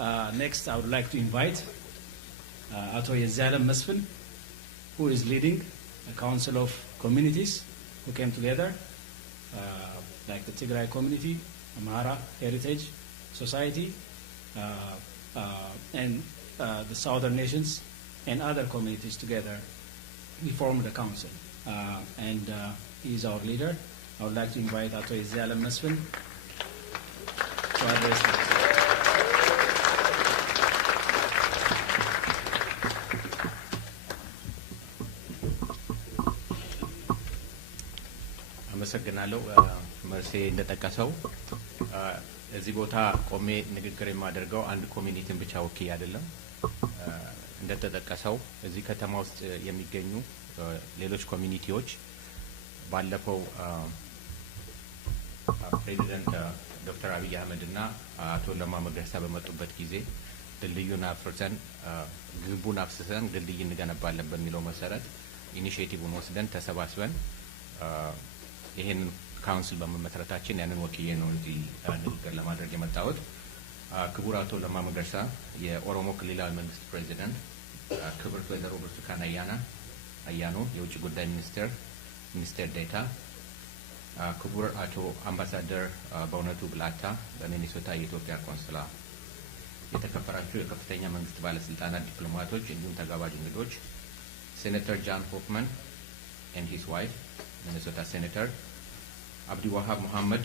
Next, I would like to invite Ato Yezialem Mesfin, who is leading a council of communities who came together, like the Tigray community, Amhara Heritage Society, and the southern nations and other communities together. We formed the council, and he is our leader. I would like to invite Ato Yezialem Mesfin to address us. አመሰግናለሁ መርሴ እንደተጠቀሰው እዚህ ቦታ ቆሜ ንግግር የማደርገው አንድ ኮሚኒቲን ብቻ ወክዬ አይደለም እንደተጠቀሰው እዚህ ከተማ ውስጥ የሚገኙ ሌሎች ኮሚኒቲዎች ባለፈው ፕሬዚዳንት ዶክተር አብይ አህመድ እና አቶ ለማ መገርሳ በመጡበት ጊዜ ድልድዩን አፍርሰን ግንቡን አፍስሰን ድልድይ እንገነባለን በሚለው መሰረት ኢኒሺዬቲቭን ወስደን ተሰባስበን ይሄን ካውንስል በመመስረታችን ያንን ወክዬ ነው እዚህ ንግግር ለማድረግ የመጣሁት ክቡር አቶ ለማ መገርሳ የኦሮሞ ክልላዊ መንግስት ፕሬዚዳንት ክቡር ወይዘሮ ብርቱካን አያኖ የውጭ ጉዳይ ሚኒስቴር ዴታ ክቡር አቶ አምባሳደር በእውነቱ ብላታ በሚኒሶታ የኢትዮጵያ ኮንስላ የተከበራችሁ የከፍተኛ መንግስት ባለስልጣናት ዲፕሎማቶች እንዲሁም ተጋባዥ እንግዶች ሴኔተር ጃን ሆፍማን and his wife Minnesota Senator Abdi Wahab Muhammad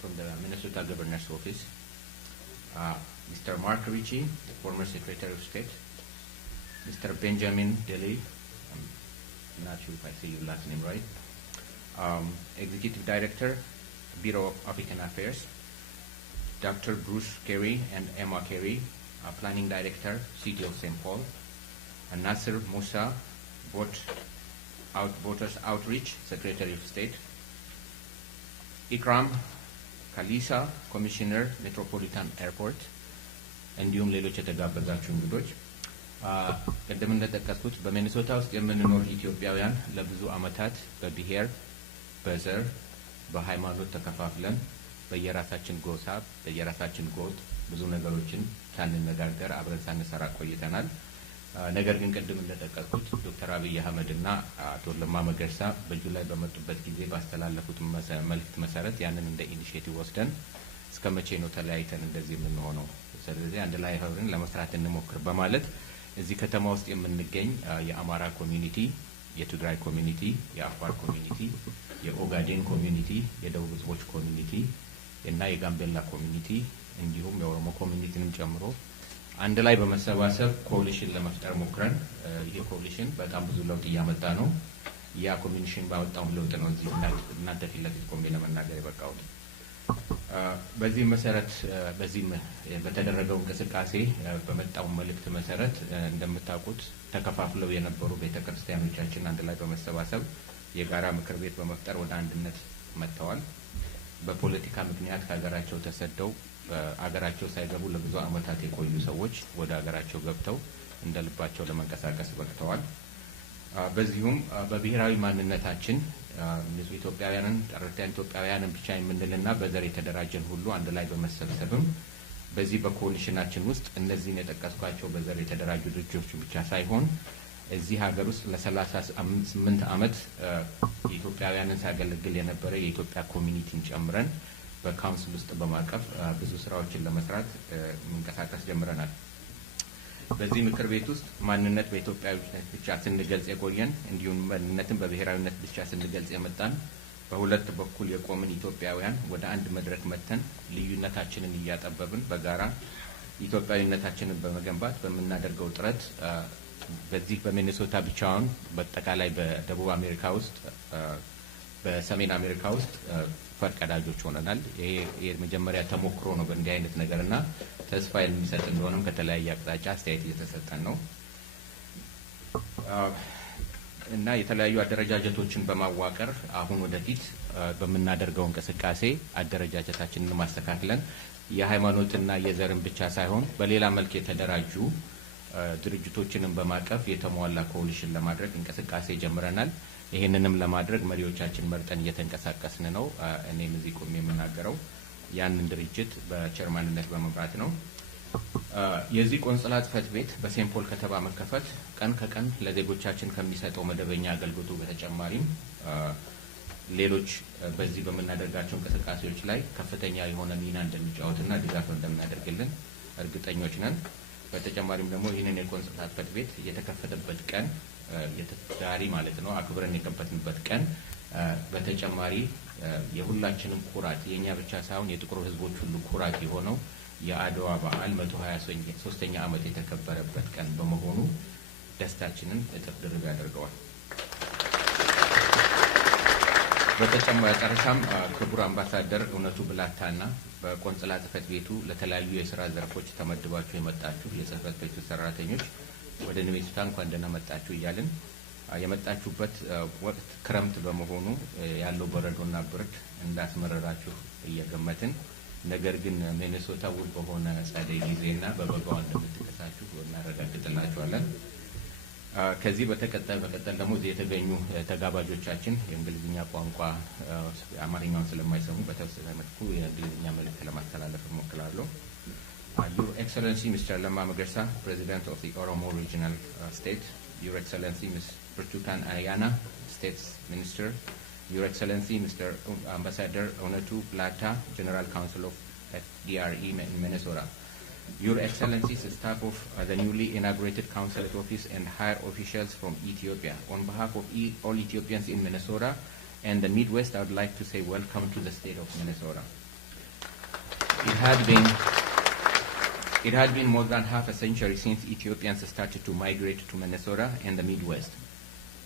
from the Minnesota Governor's Office, Mr. Mark Ritchie, the former Secretary of State, Mr. Benjamin Deli, I'm not sure if I say your last name right, Executive Director, Bureau of African Affairs, Dr. Bruce Carey and Emma Carey, Planning Director, City of St. Paul, and Nasser Musa, Voters Outreach, Secretary of State, Ikram Kalisa, Commissioner, Metropolitan Airport, እንዲሁም ሌሎች የተጋበዛችሁ እንግዶች ቀደም እንደተጠቀስኩት በሚኒሶታ ውስጥ የምንኖር ኢትዮጵያውያን ለብዙ አመታት በብሔር በዘር በሃይማኖት ተከፋፍለን በየራሳችን ጎሳ በየራሳችን ጎጥ ብዙ ነገሮችን ሳንነጋገር አብረን ሳንሰራ ቆይተናል ነገር ግን ቀደም እንደተጠቀስኩት ዶክተር አብይ አህመድ እና አቶ ለማ መገርሳ በጁላይ በመጡበት ጊዜ ባስተላለፉት መልእክት መሰረት ያንን እንደ ኢኒሺዬቲቭ ወስደን እስከመቼ ነው ተለያይተን እንደዚህ የምንሆነው ስለዚህ አንድ ላይ ሆነን ለመስራት እንሞክር በማለት እዚህ ከተማ ውስጥ የምንገኝ የአማራ ኮሚኒቲ የትግራይ ኮሚኒቲ የአፋር ኮሚኒቲ የኦጋዴን ኮሚኒቲ የደቡብ ህዝቦች ኮሚኒቲ እና የጋምቤላ ኮሚኒቲ እንዲሁም የኦሮሞ ኮሚኒቲንም ጨምሮ አንድ ላይ በመሰባሰብ ኮሊሽን ለመፍጠር ሞክረን ይሄ ኮሊሽን በጣም ብዙ ለውጥ ያመጣ ነው ያ ኮሚኒሽን ባወጣው ለውጥ ነው እዚህ እናንተ ፊትለፊት ቆሜ ለመናገር የበቃው በዚህ መሰረት በዚህ በተደረገው እንቅስቃሴ በመጣው መልእክት መሰረት እንደምታውቁት ተከፋፍለው የነበሩ ቤተክርስቲያኖቻችን አንድ ላይ በመሰባሰብ የጋራ ምክር ቤት በመፍጠር ወደ አንድነት መጥተዋል በፖለቲካ ምክንያት ከሀገራቸው ተሰደው አገራቸው ሳይገቡ ለብዙ አመታት የቆዩ ሰዎች ወደ አገራቸው ገብተው እንደልባቸው ለመንቀሳቀስ በቅተዋል በዚሁም በብሔራዊ ማንነታችን ኢትዮጵያውያንን ጠርተን ኢትዮጵያውያንን ብቻ የምንልና በዘር የተደራጀን ሁሉ አንድ ላይ በመሰብሰብም በዚህ በኮሊሽናችን ውስጥ እነዚህን የጠቀስኳቸው በዘር የተደራጁ ድርጅቶች ብቻ ሳይሆን እዚህ ሀገር ውስጥ ለ38 አመት ኢትዮጵያውያንን ሲያገለግል የነበረ የኢትዮጵያ ኮሚኒቲን ጨምረን በካውንስል ውስጥ በማቀፍ ብዙ ስራዎችን ለመስራት መንቀሳቀስ ጀምረናል በዚህ ምክር ቤት ውስጥ ማንነት በኢትዮጵያዊነት ብቻ ስንገልጽ የቆየን እንዲሁም ማንነትን በብሔራዊነት ብቻ ስንገልጽ የመጣን በሁለት በኩል የቆምን ኢትዮጵያውያን ወደ አንድ መድረክ መተን ልዩነታችንን እያጠበብን በጋራ ኢትዮጵያዊነታችንን በመገንባት በመናደርገው ጥረት በዚህ በሚኒሶታ ብቻውን በተቃላይ በደቡብ አሜሪካ ውስጥ በሰሜን አሜሪካ ውስጥ ፈርቀዳጆች ሆነናል ይሄ የመጀመሪያ ተሞክሮ ነው በእንዲህ አይነት ነገርና ተስፋ የሚሰጥ እንደሆነም ከተለያየ አቅጣጫ አስተያየት እየተሰጠን ነው እና የተለያዩ አደረጃጀቶችን በማዋቀር አሁን ወደፊት በመናደርገው እንቅስቃሴ አደረጃጀታችንን ማስተካከለን የሃይማኖትና የዘርን ብቻ ሳይሆን በሌላ መልክ የተደራጁ ድርጅቶችንም በማቀፍ የተሟላ ኮሊሽን ለማድረግ እንቅስቃሴ ጀምረናል ይሄንንም ለማድረግ መሪዎቻችን መርጠን እየተንቀሳቀስን ነው እኔም እዚህ ቆሜ የምናገረው ያንን ድርጅት በቸርማንነት በመምራት ነው የዚህ ቆንጽላ ጽሕፈት ቤት በሴንት ፖል ከተማ መከፈት ቀን ከቀን ለዜጎቻችን ከሚሰጠው መደበኛ አገልግሎቱ በተጨማሪም ሌሎች በዚህ በመናደርጋቸው እንቅስቃሴዎች ላይ ከፍተኛ የሆነ ሚና እንደሚጫወትና ድጋፍ እንደሚያደርግልን እርግጠኞች ነን። በተጨማሪም ደግሞ ይህንን የቆንጽላ ጽሕፈት ቤት የተከፈተበት ቀን የተዛሬ ማለት ነው አክብረን የከፈትንበት ቀን በተጨማሪ የሁላችንም ኩራት የኛ ብቻ ሳይሆን የጥቁር ህዝቦች ሁሉ ኩራት የሆነው የአድዋ በዓል 123ኛ ዓመት የተከበረበት ቀን በመሆኑ ደስታችንን እጥፍ ድርብ ያደርገዋል። በተጨማሪም ክቡር አምባሳደር እውነቱ ብላታና በቆንጽላ ጽሕፈት ቤቱ ለተለያዩ የሥራ ዘርፎች ተመድባችሁ የመጣችሁ የጽሕፈት ቤቱ ሰራተኞች ወደ ሚኒሶታ እንኳን ደህና መጣችሁ እያልን የመጣችሁበት ወቅት ክረምት በመሆኑ ያለው በረዶና ብርድ እንዳስመረራችሁ እየገመትን ነገር ግን ሚኒሶታ ውብ በሆነ ጸደይ ጊዜና በበጋው እንደምትከሳችሁ እናረጋግጥላችኋለን። ከዚህ በመቀጠል ደግሞ እዚህ የተገኙ ተጋባዦቻችን የእንግሊዝኛ ቋንቋ አማርኛውን ስለማይሰሙ በተወሰነ መልኩ የእንግሊዝኛ መልእክት ለማስተላለፍ እሞክራለሁ። Your Excellency Mr. Lamma Magarsa, President of the Oromo Regional State, Your Excellency Ms. Burtukan Ayana, State Minister, Your Excellency Mr. Ambassador Onetu Plata, General Counsel of DRE in Minnesota, Your Excellencies, staff of the newly inaugurated Consulate office and higher officials from Ethiopia, on behalf of all Ethiopians in Minnesota and the Midwest, I would like to say welcome to the state of Minnesota. It had been more than half a century since Ethiopians started to migrate to Minnesota and the Midwest.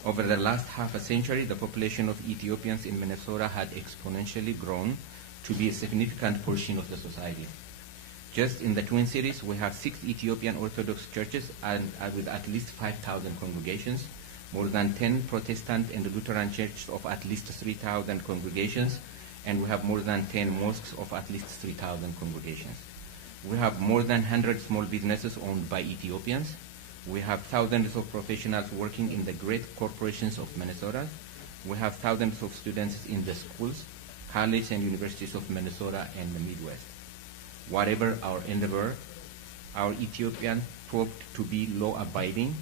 Over the last half a century, the population of Ethiopians in Minnesota had exponentially grown to be a significant portion of the society. Just in the Twin Cities, we have 6 Ethiopian Orthodox churches and with at least 5,000 congregations, more than 10 Protestant and Lutheran churches of at least 3,000 congregations, and we have more than 10 mosques of at least 3,000 congregations. We have more than 100 small businesses owned by Ethiopians. We have thousands of professionals working in the great corporations of Minnesota. We have thousands of students in the schools, colleges and universities of Minnesota and the Midwest. Whatever our endeavor, our Ethiopian proved to be law-abiding,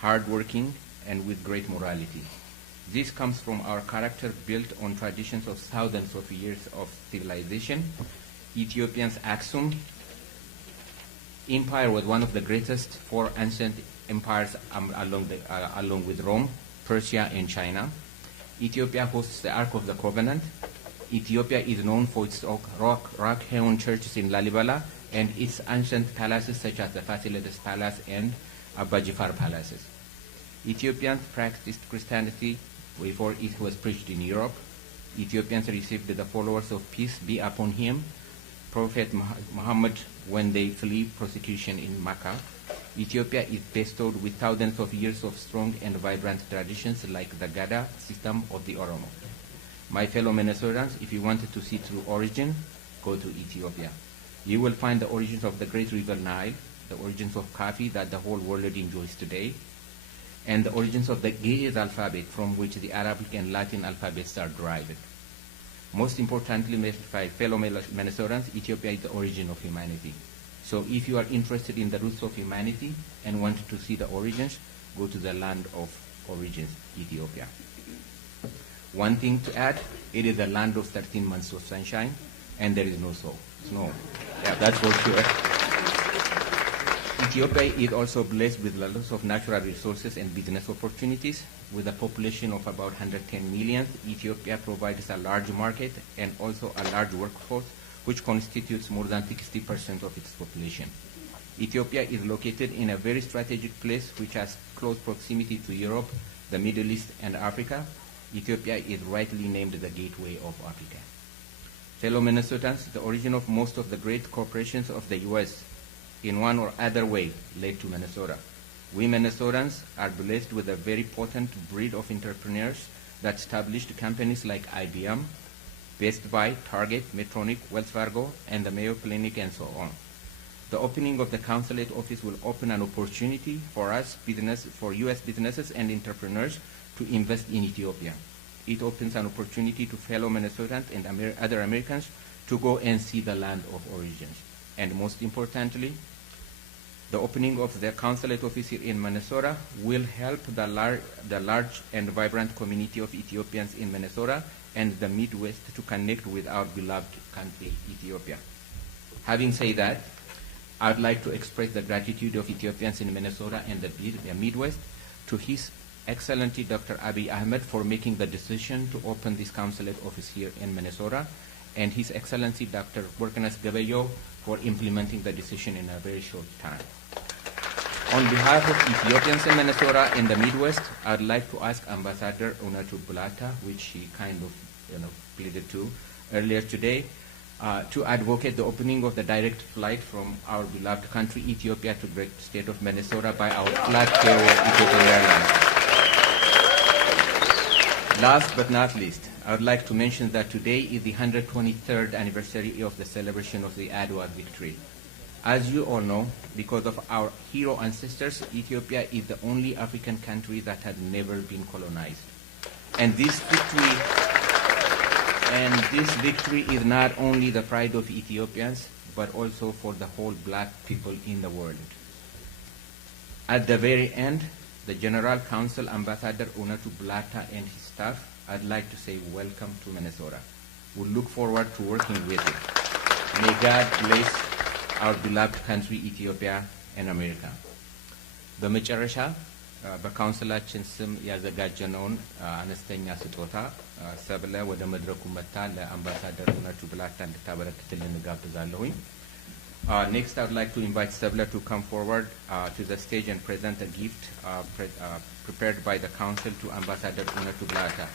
hard-working, and with great morality. This comes from our character built on traditions of thousands of years of civilization. Ethiopia's Aksum Empire was one of the greatest 4 ancient empires along with Rome, Persia, and China. Ethiopia hosts the Ark of the Covenant. Ethiopia is known for its rock-hewn churches in Lalibela and its ancient palaces such as the Fasilides Palace and Abba Jifar palaces. Ethiopians practiced Christianity before it was preached in Europe. Ethiopians received the followers of peace be upon him, Prophet Muhammad, when they flee persecution in Makkah. Ethiopia is bestowed with thousands of years of strong and vibrant traditions like the Gada system of the Oromo. My fellow Minnesotans, if you wanted to see true origin, go to Ethiopia. You will find the origins of the great river Nile, the origins of coffee that the whole world enjoys today, and the origins of the Ge'ez alphabet from which the Arabic and Latin alphabets are derived. Most importantly, my fellow Minnesotans, Ethiopia is the origin of humanity. So if you are interested in the roots of humanity and want to see the origins, go to the land of origins, Ethiopia. One thing to add, it is the land of 13 months of sunshine, and there is no snow. Yeah, that's for sure. Ethiopia is also blessed with lots of natural resources and business opportunities. With a population of about 110 million, Ethiopia provides a large market and also a large workforce, which constitutes more than 60% of its population. Ethiopia is located in a very strategic place which has close proximity to Europe, the Middle East, and Africa. Ethiopia is rightly named the gateway of Africa. Fellow Minnesotans, the origin of most of the great corporations of the U.S. in one or other way led to Minnesota. We Minnesotans are blessed with a very potent breed of entrepreneurs that established companies like IBM, Best Buy, Target, Medtronic, Wells Fargo, and the Mayo Clinic, and so on. The opening of the Consulate office will open an opportunity for us, for U.S. businesses and entrepreneurs to invest in Ethiopia. It opens an opportunity to fellow Minnesotans and other Americans to go and see the land of origins. And most importantly, the opening of the consulate office here in Minnesota will help the large and vibrant community of Ethiopians in Minnesota and the Midwest to connect with our beloved country, Ethiopia. Having said that, I would like to express the gratitude of Ethiopians in Minnesota and the Midwest to His Excellency Dr. Abiy Ahmed for making the decision to open this consulate office here in Minnesota, and His Excellency Dr. Workness Gabayo for implementing the decision in a very short time. On behalf of Ethiopians in Minnesota and the Midwest, I'd like to ask Ambassador Unatu Bulata, which she kind of pleaded to earlier today, to advocate the opening of the direct flight from our beloved country, Ethiopia, to the great state of Minnesota by our flag carrier, Ethiopian Airlines. Last but not least, I would like to mention that today is the 123rd anniversary of the celebration of the Adwa victory. As you all know, because of our hero ancestors, Ethiopia is the only African country that has never been colonized. And this victory is not only the pride of Ethiopians, but also for the whole black people in the world. At the very end, the General Counsel Ambassador Unatu Bulata and his staff, I'd like to say welcome to Minnesota. We look forward to working with you. May God bless our beloved country, Ethiopia and America. በመጨረሻ በካውንስላችን ስም ያዘጋጀነውን አነስተኛ ስጦታ ሰብለ ወደ መድረኩ መታ ለአምባሳደር ኡነቱ ብላታ እንድታበረክትልን እንጋብዛለሁኝ። Next, I would like to invite Sabla to come forward to the stage and present a gift prepared by the Council to Ambassador Unatu Bulata.